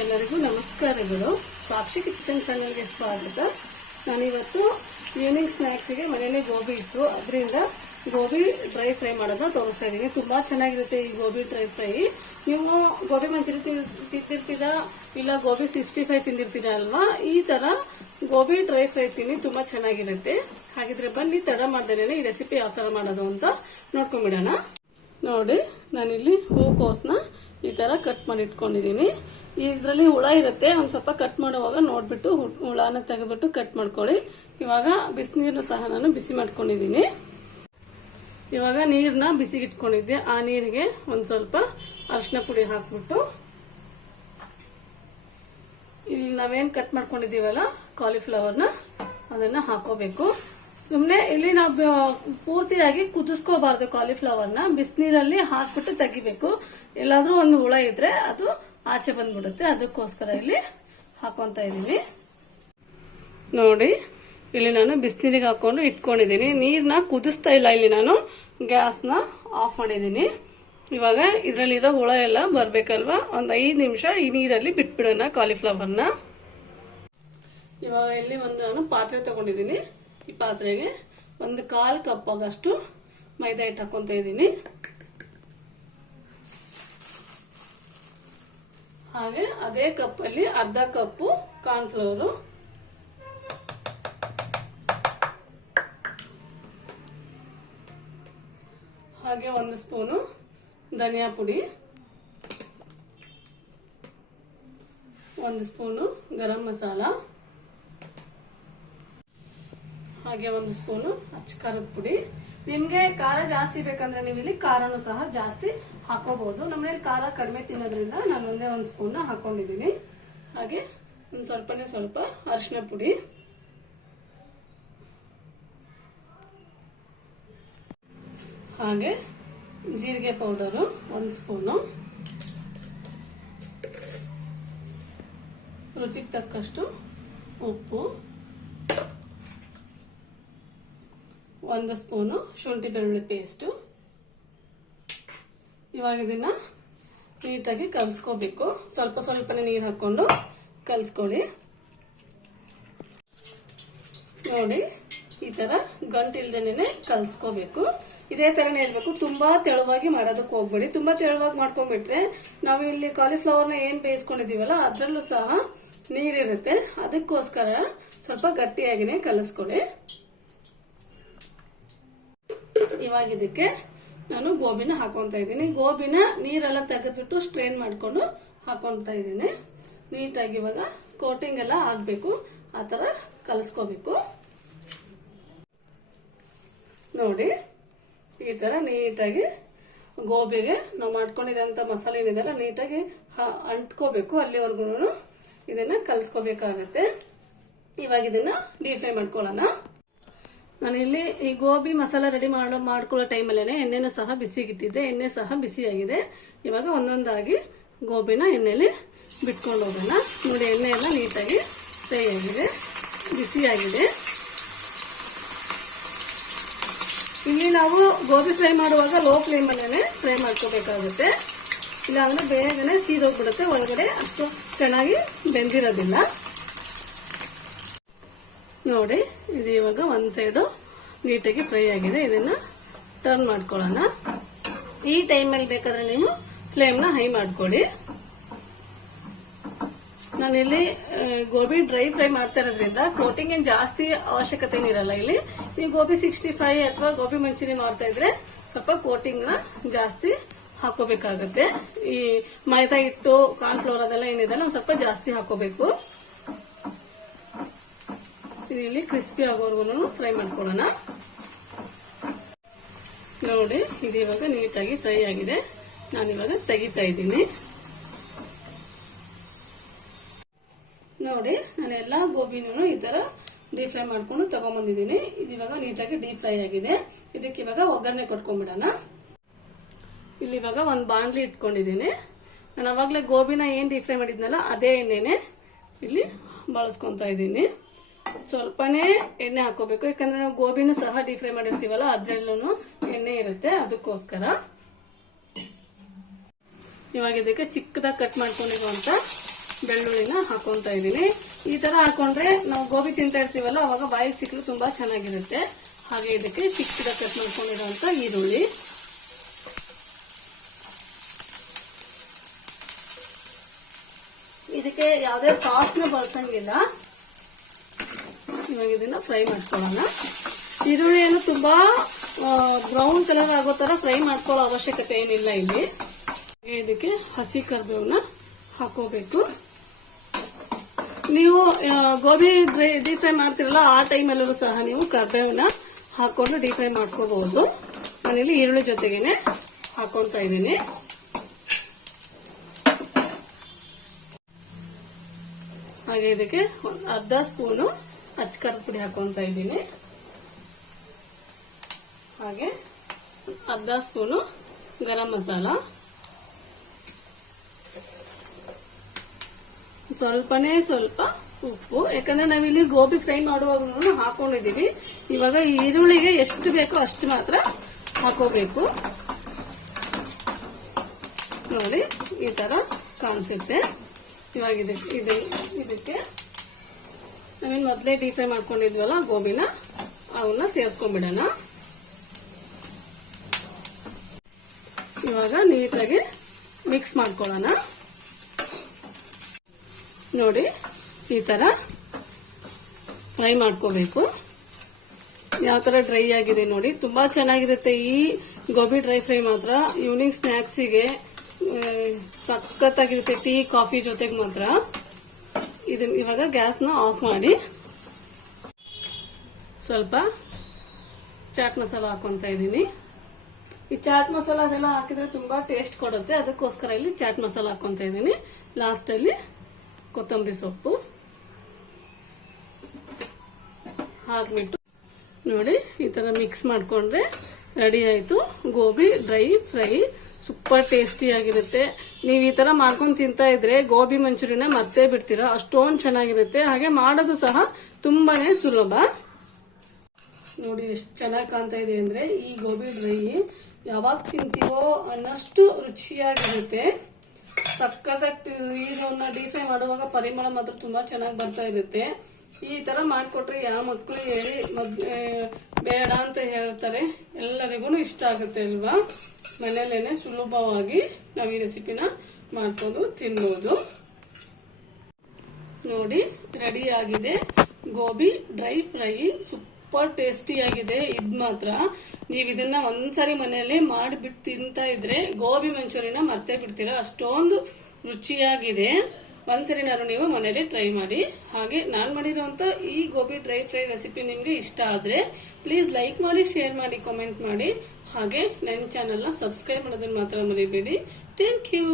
ಎಲ್ಲರಿಗೂ ನಮಸ್ಕಾರಗಳು. ಸಾಕ್ಷಿ ಕಿಚನ್ ಚಾನಲ್ಗೆ ಸ್ವಾಗತ. ನಾನಿವತ್ತು ಈವ್ನಿಂಗ್ ಸ್ನ್ಯಾಕ್ಸಿಗೆ ಮನೆಯಲ್ಲಿ ಗೋಬಿ ಇತ್ತು. ಅದರಿಂದ ಗೋಬಿ ಡ್ರೈ ಫ್ರೈ ಮಾಡೋದನ್ನ ತೋರಿಸ್ತಾ ಇದ್ದೀನಿ. ತುಂಬ ಚೆನ್ನಾಗಿರುತ್ತೆ ಈ ಗೋಬಿ ಡ್ರೈ ಫ್ರೈ ನೀವು ಗೋಬಿ ಮಂಚೂರಿ ತಿಂದಿರ್ತೀರಾ? ಇಲ್ಲ ಗೋಬಿ ಸಿಕ್ಸ್ಟಿ ಫೈವ್ ತಿಂದಿರ್ತೀರಾ ಅಲ್ವಾ? ಈ ತರ ಗೋಬಿ ಡ್ರೈ ಫ್ರೈ ತಿನ್ನಿ, ತುಂಬ ಚೆನ್ನಾಗಿರುತ್ತೆ. ಹಾಗಿದ್ರೆ ಬನ್ನಿ, ತಡ ಮಾಡ್ದೇನೆ ಈ ರೆಸಿಪಿ ಯಾವ ತರ ಮಾಡೋದು ಅಂತ ನೋಡ್ಕೊಂಡ್ಬಿಡೋಣ ನೋಡಿ, ನಾನಿಲ್ಲಿ ಹೂಕೋಸ್ನ ಈ ತರ ಕಟ್ ಮಾಡಿ ಇಟ್ಕೊಂಡಿದ್ದೀನಿ ಇದರಲ್ಲಿ ಹುಳ ಇರುತ್ತೆ, ಒಂದ್ ಸ್ವಲ್ಪ ಕಟ್ ಮಾಡುವಾಗ ನೋಡ್ಬಿಟ್ಟು ಹುಳನ ತೆಗೆದ್ಬಿಟ್ಟು ಕಟ್ ಮಾಡ್ಕೊಳ್ಳಿ. ಇವಾಗ ಬಿಸಿನೀರನ್ನು ಸಹ ನಾನು ಬಿಸಿ ಮಾಡ್ಕೊಂಡಿದ್ದೀನಿ ಇವಾಗ ನೀರನ್ನ ಬಿಸಿಗೆ ಇಟ್ಕೊಂಡಿದ್ದೆ ಆ ನೀರಿಗೆ ಒಂದ್ ಸ್ವಲ್ಪ ಅರಿಶಿನ ಪುಡಿ ಹಾಕ್ಬಿಟ್ಟು. ಇಲ್ಲಿ ನಾವೇನ್ ಕಟ್ ಮಾಡ್ಕೊಂಡಿದೀವಲ್ಲ ಕಾಲಿಫ್ಲವರ್ನ ಅದನ್ನ ಹಾಕೋಬೇಕು. ಸುಮ್ಮನೆ ಇಲ್ಲಿ ನಾವು ಪೂರ್ತಿಯಾಗಿ ಕುದಿಸ್ಕೋಬಾರ್ದು ಕಾಲಿಫ್ಲವರ್ನ ಬಿಸಿನೀರಲ್ಲಿ ಹಾಕ್ಬಿಟ್ಟು ತೆಗಿಬೇಕು. ಎಲ್ಲಾದ್ರೂ ಒಂದು ಹುಳ ಇದ್ರೆ ಅದು ಆಚೆ ಬಂದ್ಬಿಡುತ್ತೆ. ಅದಕ್ಕೋಸ್ಕರ ಇಲ್ಲಿ ಹಾಕೊಂತ ಇದ್ದೀನಿ. ನೋಡಿ, ಇಲ್ಲಿ ನಾನು ಬಿಸಿನೀರಿಗೆ ಹಾಕೊಂಡು ಇಟ್ಕೊಂಡಿದ್ದೀನಿ. ನೀರನ್ನ ಕುದಿಸ್ತಾ ಇಲ್ಲ ಇಲ್ಲಿ ನಾನು. ಗ್ಯಾಸ್ನ ಆಫ್ ಮಾಡಿದ್ದೀನಿ. ಇವಾಗ ಇದರಲ್ಲಿರೋ ಹುಳ ಎಲ್ಲ ಬರ್ಬೇಕಲ್ವಾ? ಒಂದು ಐದು ನಿಮಿಷ ಈ ನೀರಲ್ಲಿ ಬಿಟ್ಬಿಡೋಣ ಕಾಲಿಫ್ಲವರ್ನ ಇವಾಗ ಇಲ್ಲಿ ಒಂದು ನಾನು ಪಾತ್ರೆ ತಗೊಂಡಿದ್ದೀನಿ. ಈ ಪಾತ್ರೆಗೆ ಒಂದು ಕಾಲು ಕಪ್ ಆಗಷ್ಟು ಮೈದಾ ಹಿಟ್ಟು ಹಾಕೊಂತ ಇದ್ದೀನಿ. ಹಾಗೆ ಅದೇ ಕಪ್ಪಲ್ಲಿ ಅರ್ಧ ಕಪ್ಪು ಕಾರ್ನ್ಫ್ಲವರು ಹಾಗೆ ಒಂದು ಸ್ಪೂನು ಧನಿಯಾ ಪುಡಿ. ಒಂದು ಸ್ಪೂನು ಗರಂ ಮಸಾಲ. ಹಾಗೆ ಒಂದು ಸ್ಪೂನು ಅಚ್ಚ ಖಾರದ ಪುಡಿ. ನಿಮ್ಗೆ ಖಾರ ಜಾಸ್ತಿ ಬೇಕಂದ್ರೆ ನೀವು ಇಲ್ಲಿ ಖಾರನು ಸಹ ಜಾಸ್ತಿ ಹಾಕೋಬಹುದು ನಮ್ಮನೇಲಿ ಖಾರ ಕಡಿಮೆ ತಿನ್ನೋದ್ರಿಂದ ನಾನು ಒಂದೇ ಒಂದು ಸ್ಪೂನ್ ಹಾಕೊಂಡಿದ್ದೀನಿ. ಹಾಗೆ ಒಂದು ಸ್ವಲ್ಪನೇ ಸ್ವಲ್ಪ ಅರಿಶಿನ ಪುಡಿ. ಹಾಗೆ ಜೀರಿಗೆ ಪೌಡರು ಒಂದು ಸ್ಪೂನು. ರುಚಿಗೆ ತಕ್ಕಷ್ಟು ಉಪ್ಪು. ಒಂದು ಸ್ಪೂನು ಶುಂಠಿ ಬೆಳ್ಳುಳ್ಳಿ ಪೇಸ್ಟು. ಇವಾಗ ಇದನ್ನ ನೀಟಾಗಿ ಕಲಿಸ್ಕೋಬೇಕು. ಸ್ವಲ್ಪ ಸ್ವಲ್ಪನೇ ನೀರು ಹಾಕೊಂಡು ಕಲಿಸ್ಕೊಳ್ಳಿ. ನೋಡಿ, ಈ ತರ ಗಂಟಿಲ್ದೇನೆ ಕಲಿಸ್ಕೋಬೇಕು. ಇದೇ ಥರನೇ ಇರಬೇಕು ತುಂಬಾ ತೆಳುವಾಗಿ ಮಾಡೋದಕ್ಕೆ ಹೋಗ್ಬೇಡಿ. ತುಂಬಾ ತೆಳುವಾಗಿ ಮಾಡ್ಕೊಂಡ್ಬಿಟ್ರೆ ನಾವು ಇಲ್ಲಿ ಕಾಲಿಫ್ಲವರ್ನ ಏನು ಬೇಯಿಸ್ಕೊಂಡಿದ್ದೀವಲ್ಲ, ಅದ್ರಲ್ಲೂ ಸಹ ನೀರಿರುತ್ತೆ. ಅದಕ್ಕೋಸ್ಕರ ಸ್ವಲ್ಪ ಗಟ್ಟಿಯಾಗಿನೇ ಕಲಿಸ್ಕೊಳ್ಳಿ. ಇವಾಗ ಇದಕ್ಕೆ ನಾನು ಗೋಬಿನ ಹಾಕೊಂತ ಇದ್ದೀನಿ. ಗೋಬಿನ ನೀರೆಲ್ಲ ತೆಗೆದ್ಬಿಟ್ಟು ಸ್ಟ್ರೈನ್ ಮಾಡಿಕೊಂಡು ಹಾಕೊಂತ ಇದ್ದೀನಿ. ನೀಟಾಗಿ ಇವಾಗ ಕೋಟಿಂಗ್ ಎಲ್ಲ ಆಗಬೇಕು. ಆ ಥರ ಕಲಿಸ್ಕೋಬೇಕು. ನೋಡಿ, ಈ ಥರ ನೀಟಾಗಿ ಗೋಬಿಗೆ ನಾವು ಮಾಡ್ಕೊಂಡಿರೋಂಥ ಮಸಾಲೆ ಏನಿದೆಲ್ಲ ನೀಟಾಗಿ ಅಂಟ್ಕೋಬೇಕು. ಅಲ್ಲಿವರೆಗೂ ಇದನ್ನು ಕಲಿಸ್ಕೋಬೇಕಾಗತ್ತೆ. ಇವಾಗ ಇದನ್ನು ಡೀಫೈ ಫ್ರೈ ಮಾಡ್ಕೊಳ್ಳೋಣ. ನಾನಿಲ್ಲಿ ಈ ಗೋಬಿ ಮಸಾಲ ರೆಡಿ ಮಾಡೋ ಮಾಡ್ಕೊಳ್ಳೋ ಟೈಮಲ್ಲೇ ಎಣ್ಣೆನೂ ಸಹ ಬಿಸಿಗಿಟ್ಟಿದ್ದೆ. ಎಣ್ಣೆ ಸಹ ಬಿಸಿಯಾಗಿದೆ. ಇವಾಗ ಒಂದೊಂದಾಗಿ ಗೋಬಿನ ಎಣ್ಣೆಲಿ ಬಿಟ್ಕೊಂಡು ಹೋಗೋಣ. ನೋಡಿ ಎಣ್ಣೆ ಎಲ್ಲ ನೀಟಾಗಿ ಫ್ರೈ ಆಗಿದೆ ಬಿಸಿಯಾಗಿದೆ. ಇಲ್ಲಿ ನಾವು ಗೋಬಿ ಫ್ರೈ ಮಾಡುವಾಗ ಲೋ ಫ್ಲೇಮಲ್ಲೇ ಫ್ರೈ ಮಾಡ್ಕೋಬೇಕಾಗುತ್ತೆ. ಇಲ್ಲಾಂದರೆ ಬೇಗನೆ ಸೀದೋಗ್ಬಿಡುತ್ತೆ. ಒಳಗಡೆ ಅಷ್ಟು ಚೆನ್ನಾಗಿ ಬೆಂದಿರೋದಿಲ್ಲ. ನೋಡಿ, ಇದು ಇವಾಗ ಒಂದು ಸೈಡು ನೀಟಾಗಿ ಫ್ರೈ ಆಗಿದೆ. ಇದನ್ನ ಟರ್ನ್ ಮಾಡ್ಕೊಳ್ಳೋಣ. ಈ ಟೈಮಲ್ಲಿ ಬೇಕಾದ್ರೆ ನೀವು ಫ್ಲೇಮ್ನ ಹೈ ಮಾಡ್ಕೊಳ್ಳಿ. ನಾನಿಲ್ಲಿ ಗೋಬಿ ಡ್ರೈ ಫ್ರೈ ಮಾಡ್ತಾ ಇರೋದ್ರಿಂದ ಕೋಟಿಂಗ್ ಏನ್ ಜಾಸ್ತಿ ಅವಶ್ಯಕತೆ ಇರಲ್ಲ ಇಲ್ಲಿ. ನೀವು ಗೋಬಿ ಸಿಕ್ಸ್ಟಿ ಫೈವ್ ಅಥವಾ ಗೋಬಿ ಮಂಚೂರಿ ಮಾಡ್ತಾ ಇದ್ರೆ ಸ್ವಲ್ಪ ಕೋಟಿಂಗ್ನ ಜಾಸ್ತಿ ಹಾಕೋಬೇಕಾಗತ್ತೆ ಈ ಮೈದಾ ಹಿಟ್ಟು ಕಾರ್ನ್ ಫ್ಲೋರ್ ಅದೆಲ್ಲ ಏನಿದೆ, ನಾವು ಸ್ವಲ್ಪ ಜಾಸ್ತಿ ಹಾಕೋಬೇಕು ಇಲ್ಲಿ. ಕ್ರಿಸ್ಪಿ ಆಗೋವರೆಗೂ ಫ್ರೈ ಮಾಡ್ಕೊಳ್ಳೋಣ. ನೋಡಿ, ಇದು ಇವಾಗ ನೀಟಾಗಿ ಫ್ರೈ ಆಗಿದೆ. ನಾನಿವಾಗ ತೆಗಿತಾ ಇದ್ದೀನಿ. ನೋಡಿ, ನಾನು ಎಲ್ಲಾ ಗೋಬಿನೂ ಈ ತರ ಡೀಪ್ ಫ್ರೈ ಮಾಡ್ಕೊಂಡು ತಗೊಂಬಂದಿದ್ದೀನಿ. ಇದು ಇವಾಗ ನೀಟಾಗಿ ಡೀಪ್ ಫ್ರೈ ಆಗಿದೆ. ಇದಕ್ಕೆ ಇವಾಗ ಒಗ್ಗರಣೆ ಕೊಟ್ಕೊಂಡ್ಬಿಡೋಣ. ಇಲ್ಲಿ ಇವಾಗ ಒಂದು ಬಾಂಡ್ಲಿ ಇಟ್ಕೊಂಡಿದ್ದೀನಿ. ನಾನು ಅವಾಗಲೇ ಗೋಬಿನ ಏನು ಡೀಪ್ ಫ್ರೈ ಮಾಡಿದ್ನಲ್ಲ, ಅದೇ ಎಣ್ಣೆನೆ ಇಲ್ಲಿ ಬಳಸ್ಕೊತಾ ಇದ್ದೀನಿ. ಸ್ವಲ್ಪನೇ ಎಣ್ಣೆ ಹಾಕೋಬೇಕು, ಯಾಕಂದ್ರೆ ನಾವು ಗೋಬಿನೂ ಸಹ ಡೀಪ್ ಫ್ರೈ ಮಾಡಿರ್ತೀವಲ್ಲ ಅದ್ರಲ್ಲೂ ಎಣ್ಣೆ ಇರುತ್ತೆ ಅದಕ್ಕೋಸ್ಕರ. ಇವಾಗ ಇದಕ್ಕೆ ಚಿಕ್ಕದಾಗಿ ಕಟ್ ಮಾಡ್ಕೊಂಡಿರುವಂತ ಬೆಳ್ಳುಳ್ಳಿನ ಹಾಕೊಂತ ಇದ್ದೀನಿ. ಈ ತರ ಹಾಕೊಂಡ್ರೆ ನಾವು ಗೋಬಿ ತಿಂತಾ ಇರ್ತೀವಲ್ಲ, ಅವಾಗ ಬಾಯಿಗೆ ಸಿಕ್ಕಲು ತುಂಬಾ ಚೆನ್ನಾಗಿರುತ್ತೆ. ಹಾಗೆ ಇದಕ್ಕೆ ಚಿಕ್ಕದಾಗಿ ಕಟ್ ಮಾಡ್ಕೊಂಡಿರುವಂತ ಈರುಳ್ಳಿ. ಇದಕ್ಕೆ ಯಾವುದೇ ಸಾಸ್ನ ಬಳಸಂಗಿಲ್ಲ. ಇವಾಗ ಇದನ್ನ ಫ್ರೈ ಮಾಡ್ಕೊಳ್ಳೋಣ. ಈರುಳ್ಳಿಯನ್ನು ತುಂಬಾ ಬ್ರೌನ್ ಕಲರ್ ಆಗೋ ತರ ಫ್ರೈ ಮಾಡ್ಕೊಳ್ಳೋ ಅವಶ್ಯಕತೆ ಏನಿಲ್ಲ ಇಲ್ಲಿ. ಇದಕ್ಕೆ ಹಸಿ ಕರ್ಬೇವನ್ನ ಹಾಕೋಬೇಕು. ನೀವು ಗೋಬಿ ಡೀಪ್ ಫ್ರೈ ಮಾಡ್ತಿರಲ್ಲ, ಆ ಟೈಮಲ್ಲೂ ಸಹ ನೀವು ಕರ್ಬೇವನ್ನ ಹಾಕೊಂಡು ಡೀಪ್ ಫ್ರೈ ಮಾಡ್ಕೋಬಹುದು. ನಾನಿಲ್ಲಿ ಈರುಳ್ಳಿ ಜೊತೆಗೇನೆ ಹಾಕೊಂತ ಇದ್ದೀನಿ. ಹಾಗೆ ಇದಕ್ಕೆ ಅರ್ಧ ಸ್ಪೂನು ಅಚ್ಕರದ ಪುಡಿ ಹಾಕೊಂತ ಇದ್ದೀನಿ. ಹಾಗೆ ಅರ್ಧ ಸ್ಪೂನು ಗರಂ ಮಸಾಲ. ಸ್ವಲ್ಪನೇ ಸ್ವಲ್ಪ ಉಪ್ಪು. ಯಾಕಂದ್ರೆ ನಾವಿಲ್ಲಿ ಗೋಬಿ ಫ್ರೈ ಮಾಡುವಾಗ ಹಾಕೊಂಡಿದ್ದೀವಿ. ಇವಾಗ ಈರುಳ್ಳಿಗೆ ಎಷ್ಟು ಬೇಕೋ ಅಷ್ಟು ಮಾತ್ರ ಹಾಕೋಬೇಕು. ನೋಡಿ, ಈ ತರ ಕಾಣಿಸುತ್ತೆ. ಇವಾಗ ಇದಕ್ಕೆ, ಇದು, ಇದಕ್ಕೆ ನಾವೇನು ಮೊದಲೇ ಡೀಪ್ ಫ್ರೈ ಮಾಡ್ಕೊಂಡಿದ್ವಲ್ಲ ಗೋಬಿನ, ಅವನ್ನ ಸೇರಿಸ್ಕೊಂಡ್ಬಿಡೋಣ. ಇವಾಗ ನೀಟಾಗಿ ಮಿಕ್ಸ್ ಮಾಡ್ಕೊಳ್ಳೋಣ. ನೋಡಿ, ಈ ತರ ಫ್ರೈ ಮಾಡ್ಕೋಬೇಕು. ಯಾವ ತರ ಡ್ರೈ ಆಗಿದೆ ನೋಡಿ, ತುಂಬಾ ಚೆನ್ನಾಗಿರುತ್ತೆ. ಈ ಗೋಬಿ ಡ್ರೈ ಫ್ರೈ ಮಾತ್ರ ಈವ್ನಿಂಗ್ ಸ್ನ್ಯಾಕ್ಸಿಗೆ ಸಖತ್ತಾಗಿರುತ್ತೆ. ಟೀ ಕಾಫಿ ಜೊತೆಗೆ ಮಾತ್ರ. ಇದನ್ನ ಇವಾಗ ಗ್ಯಾಸ್ನ ಆಫ್ ಮಾಡಿ. ಸ್ವಲ್ಪ ಚಾಟ್ ಮಸಾಲ ಹಾಕೊಂತ ಇದ್ದೀನಿ. ಈ ಚಾಟ್ ಮಸಾಲ ಅದೆಲ್ಲ ಹಾಕಿದ್ರೆ ತುಂಬಾ ಟೇಸ್ಟ್ ಕೊಡುತ್ತೆ. ಅದಕ್ಕೋಸ್ಕರ ಇಲ್ಲಿ ಚಾಟ್ ಮಸಾಲ ಹಾಕೊಂತ ಇದ್ದೀನಿ. ಲಾಸ್ಟ್ ಅಲ್ಲಿ ಕೊತ್ತಂಬರಿ ಸೊಪ್ಪು. ಹಾಕ್ಬಿಟ್ಟು ನೋಡಿ ಈ ತರ ಮಿಕ್ಸ್ ಮಾಡ್ಕೊಂಡ್ರೆ ರೆಡಿ ಆಯ್ತು. Gobi dry fry super tasty ಆಗಿರುತ್ತೆ. ನೀವು ಈ ತರ ಮಾಡ್ಕೊಂಡು ತಿಂತಾ ಇದ್ರೆ ಗೋಬಿ ಮಂಚೂರಿನ ಮತ್ತೆ ಬಿಡ್ತೀರಾ? ಅಷ್ಟೊಂದು ಚೆನ್ನಾಗಿರುತ್ತೆ. ಹಾಗೆ ಮಾಡೋದು ಸಹ ತುಂಬಾನೇ ಸುಲಭ. ನೋಡಿ ಎಷ್ಟು ಚೆನ್ನಾಗಿ ಕಾಣ್ತಾ ಇದೆ ಅಂದ್ರೆ ಈ ಗೋಬಿ ಡ್ರೈ ಯಾವಾಗ ತಿಂತೀವೋ ಅನ್ನಷ್ಟು ರುಚಿಯಾಗಿರುತ್ತೆ. ಸಕ್ಕತ್ತಾಗಿ ಇದನ್ನ ಡೀಪ್ ಮಾಡುವಾಗ ಪರಿಮಳ ಮಾತ್ರ ತುಂಬಾ ಚೆನ್ನಾಗಿ ಬರ್ತಾ ಇರುತ್ತೆ. ಈ ತರ ಮಾಡಿಕೊಟ್ರೆ ಯಾವ ಮಕ್ಕಳು ಹೇಳಿ ಬೇಡ ಅಂತ ಹೇಳ್ತಾರೆ. ಎಲ್ಲರಿಗೂ ಇಷ್ಟ ಆಗುತ್ತೆ ಅಲ್ವಾ? ಮನೆಯಲ್ಲೇನೆ ಸುಲಭವಾಗಿ ನಾವು ಈ ರೆಸಿಪಿನ ಮಾಡ್ಬೋದು, ತಿನ್ಬೋದು. ನೋಡಿ ರೆಡಿ ಆಗಿದೆ. Gobi dry fry super tasty ಆಗಿದೆ, ಇದ್ ಮಾತ್ರ. ನೀವು ಇದನ್ನ ಒಂದ್ಸರಿ ಮನೆಯಲ್ಲಿ ಮಾಡಿಬಿಟ್ಟು ತಿಂತಾ ಇದ್ರೆ ಗೋಬಿ ಮಂಚೂರಿನ ಮರ್ತೇ ಬಿಡ್ತೀರಾ? ಅಷ್ಟೊಂದು ರುಚಿಯಾಗಿದೆ. ಒಂದ್ಸರಿ ನಾನು ನೀವು ಮನೆಯಲ್ಲಿ ಟ್ರೈ ಮಾಡಿ. ಹಾಗೆ ನಾನು ಮಾಡಿರೋಂಥ ಈ ಗೋಬಿ ಡ್ರೈ ಫ್ರೈ ರೆಸಿಪಿ ನಿಮಗೆ ಇಷ್ಟ ಆದರೆ ಪ್ಲೀಸ್ ಲೈಕ್ ಮಾಡಿ, ಶೇರ್ ಮಾಡಿ, ಕಾಮೆಂಟ್ ಮಾಡಿ. ಹಾಗೆ ನನ್ನ ಚಾನಲ್ನ ಸಬ್ಸ್ಕ್ರೈಬ್ ಮಾಡೋದನ್ನ ಮಾತ್ರ ಮರಿಬೇಡಿ. Thank you.